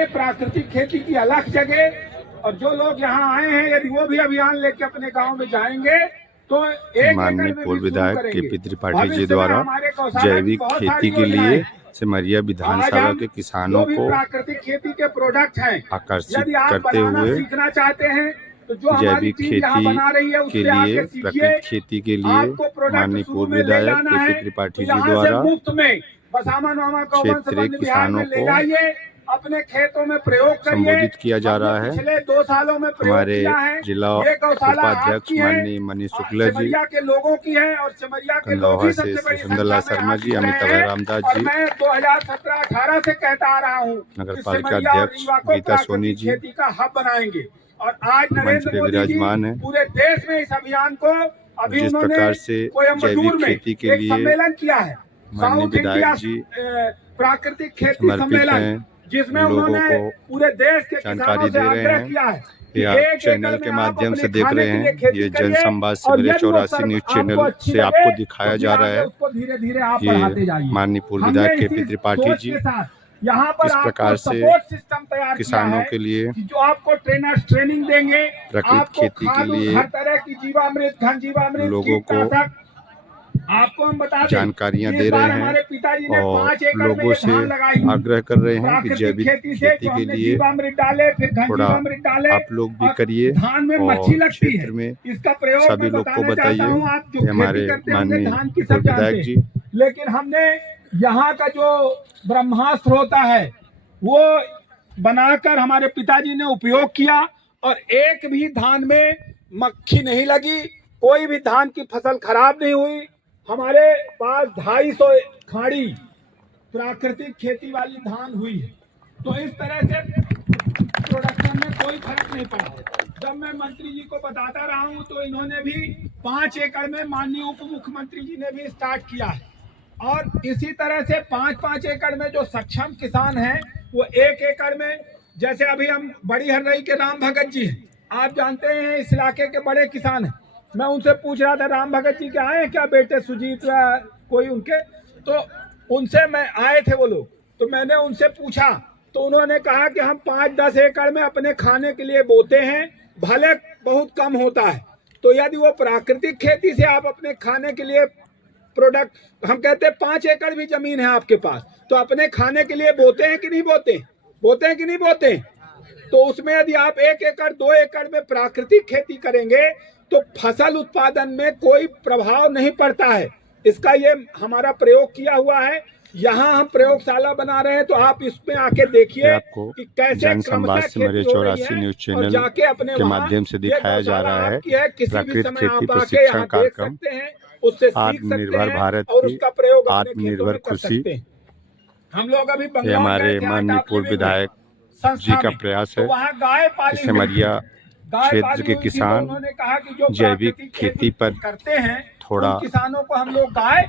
प्राकृतिक खेती की अलग जगह, और जो लोग यहाँ आए हैं यदि वो भी अभियान लेके अपने गांव में जाएंगे तो माननीय पूर्व विधायक के.पी. त्रिपाठी जी द्वारा जैविक खेती के लिए सिमरिया विधानसभा के किसानों को प्राकृतिक खेती के प्रोडक्ट हैं, आकर्षित करते हुए सीखना चाहते हैं तो जो जैविक खेती के लिए प्राकृतिक खेती के लिए माननीय पूर्व विधायक के.पी. त्रिपाठी जी द्वारा मुफ्त में बसामन मामा क्षेत्रीय किसानों को अपने खेतों में प्रयोग करिए। संबोधित किया जा रहा है। पिछले 2 सालों में हमारे जिला उपाध्यक्ष माननीय मनीष शुक्ला जी, के लोगों की है और सिमरिया के लोग से सुंदरलाल शर्मा जी, अमिताभ रामदास जी, मैं 2017-18 से कहता आ रहा हूँ नगर पालिका अध्यक्ष गीता सोनी जी खेती का हब बनाएंगे। और आज मंच पे विराजमान है। पूरे देश में इस अभियान को अभी जिस प्रकार से जैविक खेती के लिए सम्मेलन किया है, माननीय विधायक जी प्राकृतिक खेती सम्मेलन, जिसमें उन्होंने पूरे देश के जानकारी दे रहे हैं। या चैनल के माध्यम से देख रहे हैं, ये जन संवाद सिमरिया 84 न्यूज चैनल से आपको दिखाया जा रहा है। ये माननीय पूर्व विधायक के.पी. त्रिपाठी जी यहाँ पर इस प्रकार से किसानों के लिए जो आपको ट्रेनर्स ट्रेनिंग देंगे, प्राकृतिक खेती के लिए हर तरह की जीवामृत, घन जीवामृत, लोगों को आपको हम बता दें जानकारियां दे रहे हैं और लोगों से आग्रह कर रहे हैं कि जैविक खेती के लिए थोड़ा आप लोग भी करिए और क्षेत्र में सभी लोग को बताइए। हमारे माननीय विधायक जी, लेकिन हमने यहाँ का जो ब्रह्मास्त्र होता है वो बनाकर हमारे पिताजी ने उपयोग किया और एक भी धान में मक्खी नहीं लगी, कोई भी धान की फसल खराब नहीं हुई। हमारे पास 250 खाड़ी प्राकृतिक खेती वाली धान हुई है। तो इस तरह से प्रोडक्शन में कोई फर्क नहीं पड़ा। जब मैं मंत्री जी को बताता रहा हूं तो इन्होंने भी 5 एकड़ में, माननीय उप मुख्यमंत्री जी ने भी स्टार्ट किया है। और इसी तरह से 5-5 एकड़ में जो सक्षम किसान हैं वो 1 एकड़ में, जैसे अभी हम बड़ी हररई के राम भगत जी हैं, आप जानते हैं इस इलाके के बड़े किसान हैं। मैं उनसे पूछ रहा था राम भगत जी के आए हैं क्या बेटे सुजीत या कोई उनके, तो उनसे मैं आए थे वो लोग, तो मैंने उनसे पूछा तो उन्होंने कहा कि हम 5-10 एकड़ में अपने खाने के लिए बोते हैं, भले बहुत कम होता है। तो यदि वो प्राकृतिक खेती से आप अपने खाने के लिए प्रोडक्ट, हम कहते हैं 5 एकड़ भी जमीन है आपके पास, तो अपने खाने के लिए बोते हैं कि नहीं बोते, बोते हैं कि नहीं बोते, तो उसमें यदि आप 1 एकड़ 2 एकड़ में प्राकृतिक खेती करेंगे तो फसल उत्पादन में कोई प्रभाव नहीं पड़ता है। इसका ये हमारा प्रयोग किया हुआ है। यहाँ हम प्रयोगशाला बना रहे हैं, तो आप इसमें आके देखिए कि कैसे जन संवाद सिमरिया 84 न्यूज चैनल के माध्यम से दिखाया जा रहा है प्राकृतिक खेती प्रशिक्षण कार्यक्रम, आत्मनिर्भर भारत की आत्मनिर्भर खुशी। हम लोग अभी ये हमारे माननीय पूर्व विधायक जी का प्रयास है कि सिमरिया क्षेत्र के किसान जैविक खेती पर करते हैं, थोड़ा किसानों को हम लोग गाय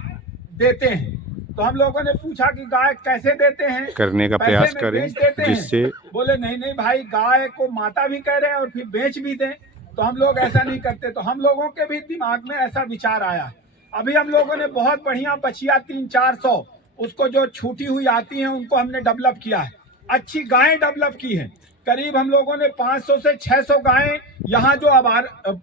देते हैं। तो हम लोगों ने पूछा कि गाय कैसे देते हैं, करने का प्रयास करें, जिससे बोले नहीं भाई, गाय को माता भी कह रहे हैं और फिर बेच भी दें, तो हम लोग ऐसा नहीं करते। तो हम लोगों के भी दिमाग में ऐसा विचार आया है। अभी हम लोगों ने बहुत बढ़िया बछिया 300-400 उसको जो छूटी हुई आती है उनको हमने डेवलप किया है, अच्छी गायें डेवलप की है। करीब हम लोगों ने 500 से 600 गायें, यहाँ जो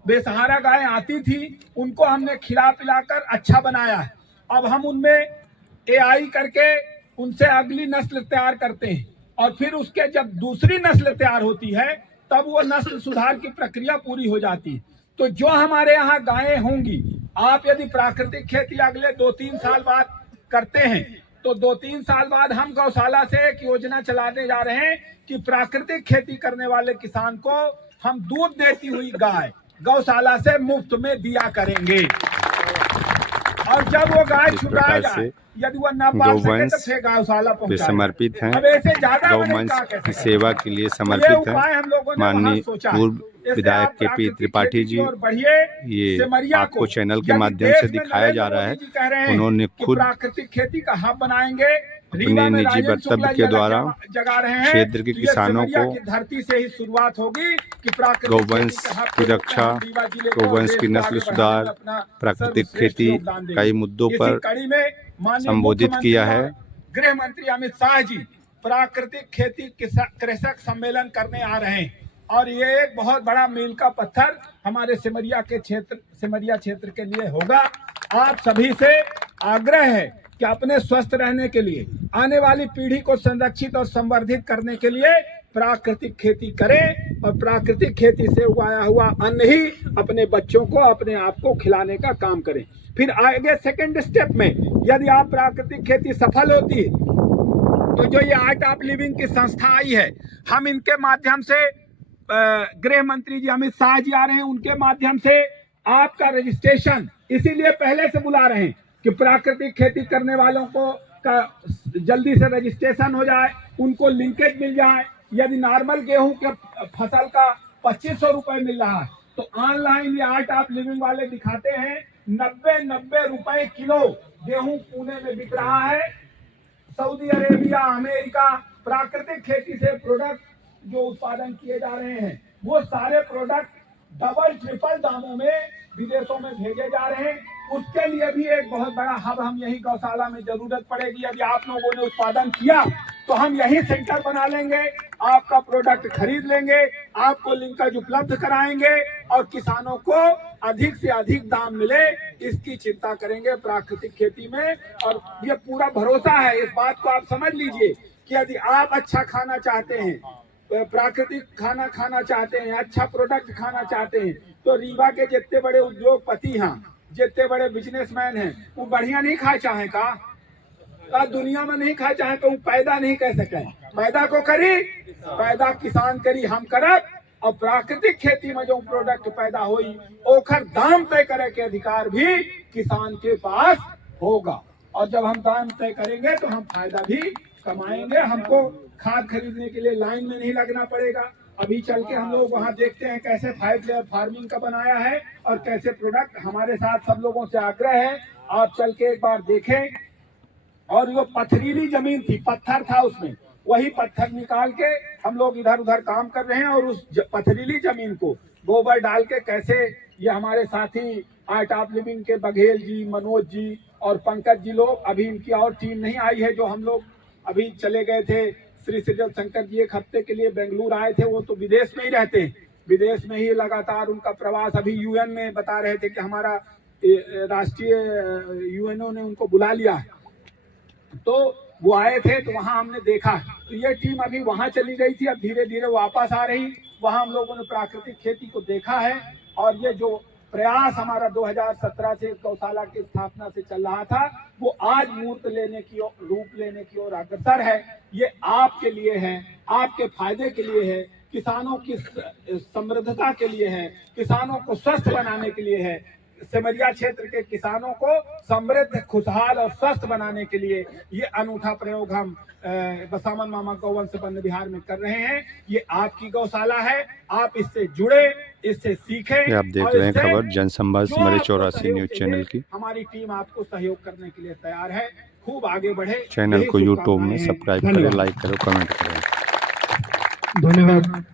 बेसहारा गायें आती थी उनको हमने खिला पिलाकर अच्छा बनाया है। अब हम उनमें AI करके उनसे अगली नस्ल तैयार करते हैं और फिर उसके जब दूसरी नस्ल तैयार होती है तब वो नस्ल सुधार की प्रक्रिया पूरी हो जाती है। तो जो हमारे यहाँ गायें होंगी, आप यदि प्राकृतिक खेती अगले 2-3 साल बाद करते हैं तो 2-3 साल बाद हम गौशाला से एक योजना चलाने जा रहे हैं कि प्राकृतिक खेती करने वाले किसान को हम दूध देती हुई गाय गौशाला से मुफ्त में दिया करेंगे। और जब वो गाय छुटाया जाए, यदि वो न पाल सके तो फिर गौशाला पहुंचाए। समर्पित हैं, गौवंश की सेवा के लिए समर्पित हैं माननीय पूर्व विधायक के.पी. त्रिपाठी जी। ये आपको चैनल के माध्यम से दिखाया जा रहा है। उन्होंने खुद प्राकृतिक खेती का हब बनाएंगे, अपने निजी वक्तव्य के द्वारा क्षेत्र के किसानों को धरती से ही शुरुआत होगी कि गौवंश की रक्षा, गौवंश की नस्ल सुधार, प्राकृतिक खेती कई मुद्दों पर संबोधित किया है। गृह मंत्री अमित शाह जी प्राकृतिक खेती कृषक सम्मेलन करने आ रहे हैं और ये एक बहुत बड़ा मील का पत्थर हमारे सिमरिया क्षेत्र के लिए होगा। आप सभी से आग्रह है कि अपने स्वस्थ रहने के लिए, आने वाली पीढ़ी को संरक्षित और संवर्धित करने के लिए प्राकृतिक खेती करें और प्राकृतिक खेती से उगाया हुआ अन्न ही अपने बच्चों को, अपने आप को खिलाने का काम करें। फिर आगे सेकंड स्टेप में यदि आप प्राकृतिक खेती सफल होती है तो जो ये आर्ट ऑफ लिविंग की संस्था आई है, हम इनके माध्यम से गृह मंत्री जी अमित शाह जी आ रहे हैं, उनके माध्यम से आपका रजिस्ट्रेशन इसीलिए पहले से बुला रहे हैं कि प्राकृतिक खेती करने वालों को का जल्दी से रजिस्ट्रेशन हो जाए, उनको लिंकेज मिल जाए। यदि नॉर्मल गेहूं के फसल का 2500 रुपए मिल रहा है तो ऑनलाइन ये आर्ट ऑफ लिविंग वाले दिखाते हैं 90 रुपए किलो गेहूं पुणे में बिक रहा है। सऊदी अरेबिया, अमेरिका प्राकृतिक खेती से प्रोडक्ट जो उत्पादन किए जा रहे हैं वो सारे प्रोडक्ट डबल ट्रिपल दामों में विदेशों में भेजे जा रहे हैं। उसके लिए भी एक बहुत बड़ा हब हम यही गौशाला में जरूरत पड़ेगी। यदि आप लोगों ने उत्पादन किया तो हम यही सेंटर बना लेंगे, आपका प्रोडक्ट खरीद लेंगे, आपको लिंकेज उपलब्ध कराएंगे और किसानों को अधिक से अधिक दाम मिले इसकी चिंता करेंगे प्राकृतिक खेती में। और ये पूरा भरोसा है, इस बात को आप समझ लीजिए कि यदि आप अच्छा खाना चाहते हैं, प्राकृतिक खाना खाना चाहते हैं, अच्छा प्रोडक्ट खाना चाहते हैं तो रीवा के जितने बड़े उद्योगपति हैं, जितने बड़े बिजनेसमैन हैं, वो बढ़िया नहीं खाए चाहे का दुनिया में नहीं खाए चाहे तो वो पैदा नहीं कह सके। पैदा को करी, पैदा किसान करी, हम करब। और प्राकृतिक खेती में जो प्रोडक्ट पैदा हुई ओखर दाम तय करे के अधिकार भी किसान के पास होगा। और जब हम दाम तय करेंगे तो हम फायदा भी कमाएंगे। हमको खाद खरीदने के लिए लाइन में नहीं लगना पड़ेगा। अभी चल के हम लोग वहाँ देखते हैं कैसे 5 लेयर फार्मिंग का बनाया है और कैसे प्रोडक्ट। हमारे साथ सब लोगों से आग्रह है आप चल के एक बार देखें। और जो पथरीली जमीन थी, पत्थर था उसमें, वही पत्थर निकाल के हम लोग इधर उधर काम कर रहे हैं और उस पथरीली जमीन को गोबर डाल के कैसे ये हमारे साथी आर्ट ऑफ लिविंग के बघेल जी, मनोज जी और पंकज जी लोग, अभी इनकी और टीम नहीं आई है जो हम लोग अभी चले गए थे। श्री सृजल शंकर जी 1 हफ्ते के लिए बेंगलुरु आए थे, वो तो विदेश में ही रहते हैं, विदेश में ही लगातार उनका प्रवास। अभी यूएन में बता रहे थे कि हमारा राष्ट्रीय यूएनओ ने उनको बुला लिया है, तो वो आए थे तो वहाँ हमने देखा। तो ये टीम अभी वहाँ चली गई थी, अब धीरे धीरे वापस आ रही। वहाँ हम लोगों ने प्राकृतिक खेती को देखा है और ये जो प्रयास हमारा 2017 से गौशाला की स्थापना से चल रहा था वो आज मूर्त लेने की रूप लेने की ओर अग्रसर है। ये आपके लिए है, आपके फायदे के लिए है, किसानों की समृद्धता के लिए है, किसानों को स्वस्थ बनाने के लिए है, सिमरिया क्षेत्र के किसानों को समृद्ध, खुशहाल और स्वस्थ बनाने के लिए ये अनूठा प्रयोग हम बसावन मामा गौवंश वन्य विहार में कर रहे हैं। ये आपकी गौशाला है, आप इससे जुड़े, इससे सीखें। आप देख रहे हैं खबर जनसंवाद सिमरिया 84 न्यूज चैनल की। हमारी टीम आपको सहयोग करने के लिए तैयार है, खूब आगे बढ़े। चैनल को यूट्यूब में सब्सक्राइब करें, लाइक करें, कमेंट करें। धन्यवाद।